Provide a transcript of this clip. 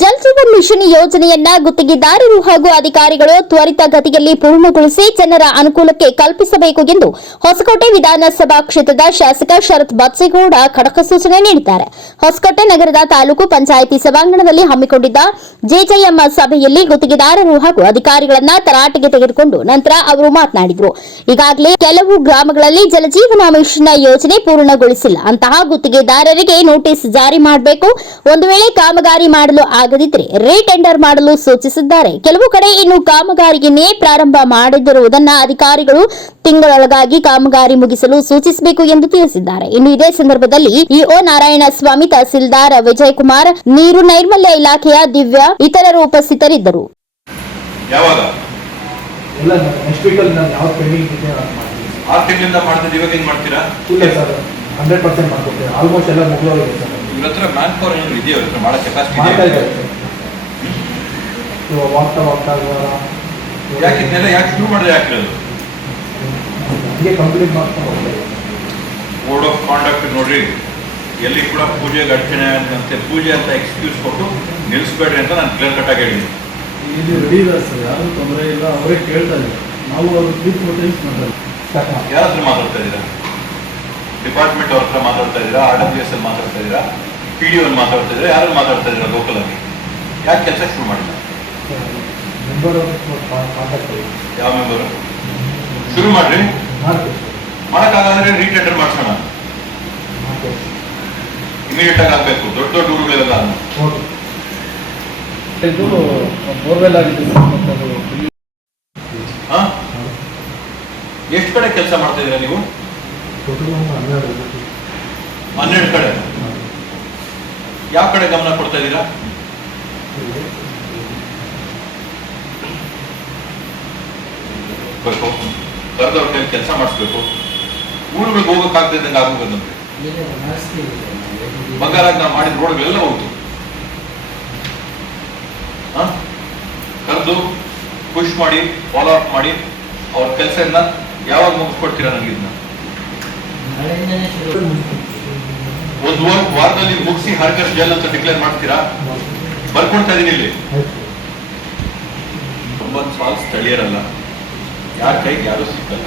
Jal Jeevan mission ಯೋಜನೆಯನ್ನ ಗುತ್ತಿಗೆದಾರರು ಹಾಗೂ ಅಧಿಕಾರಿಗಳು ತ್ವರಿತ ಗತಿಯಲ್ಲಿ ಪೂರ್ಣಗೊಳಿಸಿ ಜನರ ಅನುಕೂಲಕ್ಕೆ ಕಲ್ಪಿಸಬೇಕು ಎಂದು ಹೊಸಕೋಟೆ ವಿಧಾನಸಭಾ ಕ್ಷೇತ್ರದ ಶಾಸಕ ಶರತ್ ಬತ್ಸೇಗೌಡ ಖಡಕ ಸೂಚನೆ ನೀಡಿದ್ದಾರೆ. ಹೊಸಕೋಟೆ ನಗರದ ತಾಲೂಕು ಪಂಚಾಯಿತಿ ಸಭಾಂಗಣದಲ್ಲಿ ಹಮ್ಮಿಕೊಂಡಿದ್ದ ಜೆಜೆಎಂ ಸಭೆಯಲ್ಲಿ ಗುತ್ತಿಗೆದಾರರು ಹಾಗೂ ಅಧಿಕಾರಿಗಳನ್ನ ತರಾಟೆಗೆ ತೆಗೆದುಕೊಂಡು ನಂತರ ಅವರು ಮಾತನಾಡಿದರು. ಈಗಾಗಲೇ ಕೆಲವು ಗ್ರಾಮಗಳಲ್ಲಿ ಜಲಜೀವನ ಮಿಷನ್ ಯೋಜನೆ ಪೂರ್ಣಗೊಳಿಸಿಲ್ಲ. ಅಂತಹ ಗುತ್ತಿಗೆದಾರರಿಗೆ ನೋಟಿಸ್ ಜಾರಿ ಮಾಡಬೇಕು. ಒಂದು ವೇಳೆ ಕಾಮಗಾರಿ ಮಾಡಲು ಆಗದಿದ್ದರೆ ರೀಟೆಂಡರ್ ಮಾಡಲು ಸೂಚಿಸಿದ್ದಾರೆ. ಕೆಲವು ಕಡೆ ಇನ್ನು ಕಾಮಗಾರಿಯನ್ನೇ ಪ್ರಾರಂಭ ಮಾಡದಿರುವುದನ್ನ ಅಧಿಕಾರಿಗಳು ತಿಂಗಳೊಳಗಾಗಿ ಕಾಮಗಾರಿ ಮುಗಿಸಲು ಸೂಚಿಸಬೇಕು ಎಂದು ತಿಳಿಸಿದ್ದಾರೆ. ಇನ್ನು ಇದೇ ಸಂದರ್ಭದಲ್ಲಿ ಇಒ ನಾರಾಯಣ ಸ್ವಾಮಿ ತಹಸೀಲ್ದಾರ್ ವಿಜಯ್ ಕುಮಾರ್ ನೀರು ನೈರ್ಮಲ್ಯ ಇಲಾಖೆಯ ದಿವ್ಯಾ ಇತರರು ಉಪಸ್ಥಿತರಿದ್ದರು. ಆರು ತಿಂಗಳಿಂದ ಮಾಡ್ತಿದ್ದೀವಿ ಇವಾಗ ಏನ್ ಮಾಡ್ತೀರಾ? ಇಲ್ಲ ಸರ್ ಹಂಡ್ರೆಡ್ ಪರ್ಸೆಂಟ್ ಮಾಡ್ಕೊಡ್ತೀವಿ ಆಲ್ಮೋಸ್ಟ್ ಎಲ್ಲ ಮುಗಿದೋಗಿದೆ ಸರ್. ಇವ್ರ ಹತ್ರ ಮ್ಯಾನ್ ಪವರ್ ಏನಾದ್ರು ಇದೆಯಾ? ಇವ್ರ ಹತ್ರ ಮಾಡೋ ಕೆಪಾಸಿಟಿ ಮಾಡ್ತಾ ಇದೆಯಾ? ಇದ್ದಾರೆ. ಇವಾಗ ಯಾಕೆ ಇದನ್ನೆಲ್ಲ ಯಾಕೆ ಶುರು ಮಾಡಿದ್ರೆ ಯಾಕಿರೋದು ಹಂಗೆ ಕಂಪ್ಲೀಟ್ ಮಾಡ್ಕೊಂಡು ಹೋಗ್ತಾ ಇದ್ದಾರೆ. ಕೋಡ್ ಆಫ್ ಕಾಂಡಕ್ಟ್ ನೋಡ್ರಿ ಎಲ್ಲಿ ಕೂಡ ಪೂಜೆಗೆ ಅರ್ಚನೆ ಅಂತಂತೆ ಪೂಜೆ ಅಂತ ಎಕ್ಸ್ಕ್ಯೂಸ್ ಕೊಟ್ಟು ನಿಲ್ಲಿಸ್ಬೇಡ್ರಿ ಅಂತ ನಾನು ಕ್ಲಿಯರ್ ಕಟ್ ಆಗಿ ಹೇಳಿದ್ದೀನಿ. ಇಲ್ಲಿ ರೆಡಿ ಇದೆ ಸರ್ ಯಾರು ತೊಂದರೆ ಇಲ್ಲ ಅವರೇ ಕೇಳ್ತಾ ಇದ್ದಾರೆ. ನಾವು ಅವ್ರ ಮಾಡಲ್ಲ ಸ್ಟಾರ್ಟ್ ಮಾಡಿ. ಯಾರ ಹತ್ರ ಮಾತಾಡ್ತಾ ಇದ್ದೀರಾ? ಡಿಪಾರ್ಟ್ಮೆಂಟ್ ಅವ್ರ ಹತ್ರ ಮಾತಾಡ್ತಾ ಇದ್ದೀರಾ? ಆರ್ ಡಬ್ಲ್ಯೂ ಎಸ್ ಅಲ್ಲಿ ಮಾತಾಡ್ತಾ ಇದ್ದೀರಾ? ಪಿ ಡಿ ಒನ್ ಮಾತಾಡ್ತಾ ಇದ್ರೆ ಯಾರು ಮಾತಾಡ್ತಾ ಇದ್ರೆ ಲೋಕಲ್ ಆಗಿ ಯಾಕೆ ಕೆಲಸ ಶುರು ಮಾಡಿಲ್ಲ? ಯಾವ ಮೆಂಬರು ಶುರು ಮಾಡ್ರಿ. ಮಾಡೋಕ್ಕಾಗಂದ್ರೆ ರೀಟೆಂಡರ್ ಮಾಡಿಸೋಣ. ಇಮಿಡಿಯೇಟ್ ಆಗಿ ಆಗಬೇಕು. ದೊಡ್ಡ ದೊಡ್ಡ ಊರುಗಳೆಲ್ಲ ಇದು ಬೋರ್ವೆಲ್ ಆಗಿದೆ ಎಷ್ಟು ಕಡೆ ಕೆಲಸ ಮಾಡ್ತಾ ಇದ್ದೀರಾ ನೀವು. ಹನ್ನೆರಡು. ಕಡೆ. ಯಾವ ಕಡೆ ಗಮನ ಕೊಡ್ತಾ ಇದ್ದೀರಾ? ಬರೆದವ್ರ ಕರೆದವ್ರ ಕೈ ಕೆಲಸ ಮಾಡಿಸ್ಬೇಕು. ಊರುಗಳಿಗೆ ಹೋಗಕ್ಕಾಗ್ತಿದ್ದಂಗೆ ಆಗೋದಂತೆ ಬಂಗಾರ ನಾವು ಮಾಡಿದ ರೋಡ್ಗಳೆಲ್ಲ ಹೋಗ್ತು ಕರೆದು ಪುಷ್ ಮಾಡಿ ಫಾಲೋ ಅಪ್ ಮಾಡಿ, ಅವ್ರ ಕೆಲಸ ಯಾವಾಗ ಮುಗಿಸ್ಕೊಡ್ತೀರಾ ನನಗೆ ಇದನ್ನ? ಒಂದು ವಾರ- ವಾರದಲ್ಲಿ ಮುಗಿಸಿ ಹರ್ಕಸ್ ಜಲ್ ಅಂತ ಡಿಕ್ಲೇರ್ ಮಾಡ್ತೀರಾ? ಬರ್ಕೊಡ್ತಾ ಇದೀನಿ ಇಲ್ಲಿ. ಒಂಬತ್ತು ಸಾಲ ಸ್ಥಳೀಯರಲ್ಲ. ಯಾರ ಕೈಗೆ ಯಾರು ಸಿಕ್ಕಲ್ಲ.